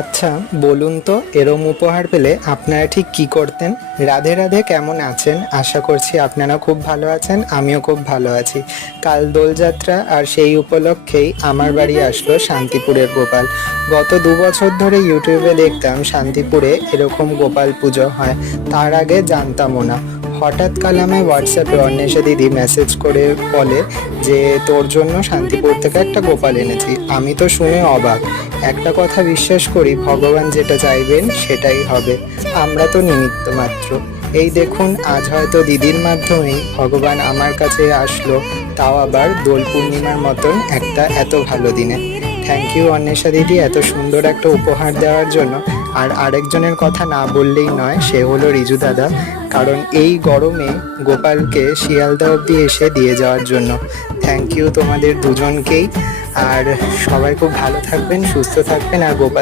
আচ্ছা, বলুন তো এরম উপহার পেলে আপনারা ঠিক কি করতেন? রাধে রাধে, কেমন আছেন? আশা করছি আপনারা খুব ভালো আছেন, আমিও খুব ভালো আছি। কাল দোলযাত্রা, আর সেই উপলক্ষেই আমার বাড়ি আসলো শান্তিপুরের গোপাল। গত 2 বছর ধরে ইউটিউবে দেখতাম শান্তিপুরে এরকম গোপাল পুজো হয়, তার আগে জানতামও না। হঠাৎ কাল আমায় হোয়াটসঅ্যাপে অন্বেষা দিদি মেসেজ করে বলে যে তোর জন্য শান্তিপুর থেকে একটা গোপাল এনেছি। আমি তো শুনে অবাক। একটা কথা বিশ্বাস করি, ভগবান যেটা চাইবেন সেটাই হবে, আমরা তো নিমিত্ত মাত্র। এই দেখুন, আজ হয়তো দিদির মাধ্যমেই ভগবান আমার কাছে আসলো, তাও আবার দোল পূর্ণিমার মতন একটা এত ভালো দিনে। থ্যাংক ইউ অন্বেষা দিদি, এত সুন্দর একটা উপহার দেওয়ার জন্য। আর আরেকজনের কথা না বললেই নয়, সে হলো রিজু দাদা। কারণ এই গরমে গোপালকে শিয়ালদা অবধি এসে দিয়ে যাওয়ার জন্য। থ্যাংক ইউ তোমাদের দুজনকেই। আর সবাই খুব ভালো থাকবেন, সুস্থ থাকবেন, আর গোপাল